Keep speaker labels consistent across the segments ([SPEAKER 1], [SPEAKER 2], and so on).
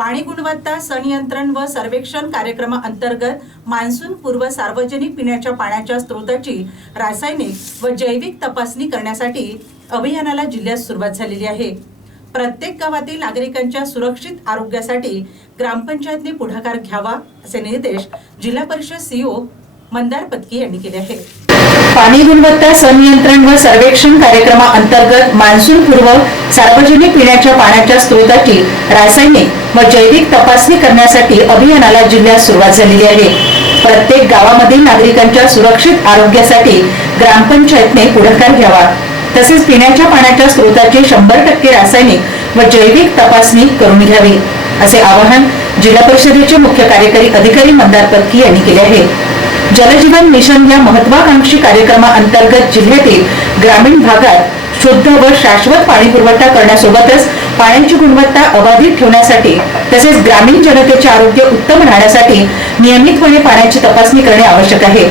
[SPEAKER 1] पाणी गुणवत्ता संनियंत्रण व सर्वेक्षण कार्यक्रमाअंतर्गत मान्सून पूर्व सार्वजनिक पिण्याच्या पाण्याच्या स्रोताची रासायनिक व जैविक तपासणी करण्यासाठी अभियानाला जिल्ह्यात सुरुवात झालेली आहे. प्रत्येक गावातील नागरिकांच्या सुरक्षित आरोग्यासाठी ग्रामपंचायतने पुढाकार घ्यावा असे निर्देश जिल्हा परिषद सीओ मंदार पत्की यांनी केले आहेत. पाणी गुणवत्ता संनियंत्रण व सर्वेक्षण कार्यक्रमाअंतर्गत मान्सून पूर्व सार्वजनिक पिण्याच्या पाण्याच्या स्त्रोताची रासायनिक व जैविक तपासणी करण्यासाठी अभियानाला जिल्ह्यात सुरुवात झालेली आहे. प्रत्येक गावामधील नागरिकांच्या सुरक्षित आरोग्यासाठी ग्रामपंचायतने पुढाकार घ्यावा. तसेच पिण्याच्या पाण्याच्या स्त्रोताची शंभर टक्के रासायनिक व जैविक तपासणी करून घ्यावी असे आवाहन जिल्हा परिषदेचे मुख्य कार्यकारी अधिकारी मंदार पत्की यांनी केले आहे. जलजीवन मिशन या महत्वाकांक्षी कार्यक्रमाअंतर्गत जिल्ह्यातील ग्रामीण भागात शुद्ध व शाश्वत पाणी पुरवठा करण्यासोबतच पाण्याची गुणवत्ता अबाधित ठेवण्यासाठी तसेच ग्रामीण जनतेचे आरोग्य उत्तम राहण्यासाठी नियमितपणे पाण्याची तपासणी करणे आवश्यक आहे.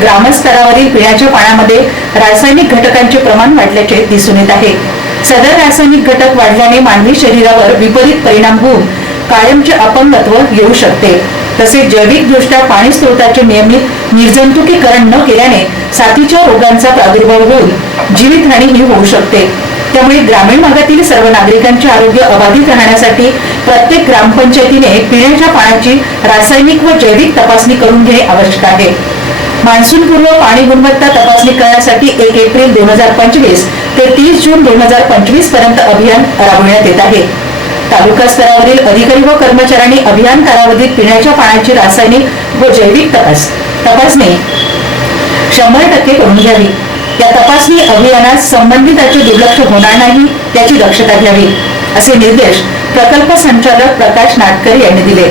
[SPEAKER 1] ग्रामस्तरावरील पिण्याच्या पाण्यामध्ये रासायनिक घटकांचे प्रमाण वाढल्याचे दिसून येत आहे. सदर रासायनिक घटक वाढल्याने मानवी शरीरावर विपरीत परिणाम होऊन कायमचे अपंगत्व येऊ शकते. तसेच जैविकदृष्ट्या पाणी स्रोताचे नियमित निर्जंतुकीकरण न केल्याने साथीच्या रोगांचा प्रादुर्भाव होऊन जीवितहानी ही होऊ शकते. त्यामुळे ग्रामीण भागातील सर्व नागरिकांचे आरोग्य अबाधित राहण्यासाठी प्रत्येक ग्रामपंचायतीने पिण्याच्या पाण्याची रासायनिक व जैविक तपासणी करून घेणे आवश्यक आहे. मान्सूनपूर्व पाणी गुणवत्ता तपासणी करण्यासाठी एक एप्रिल दोन हजार पंचवीस ते तीस जून दोन हजार पंचवीसपर्यंत अभियान राबवण्यात येत आहे. तालुका स्तरावरील अधिकारी व कर्मचाऱ्यांनी अभियान कालावधीत पिण्याच्या पाण्याची रासायनिक व जैविक तपास तपासणी शंभर टक्के करून घ्यावी. या तपासणी अभियानात संबंधिताचे दुर्लक्ष होणार नाही याची दक्षता घ्यावी असे निर्देश प्रकल्प संचालक प्रकाश नाटकर यांनी दिले.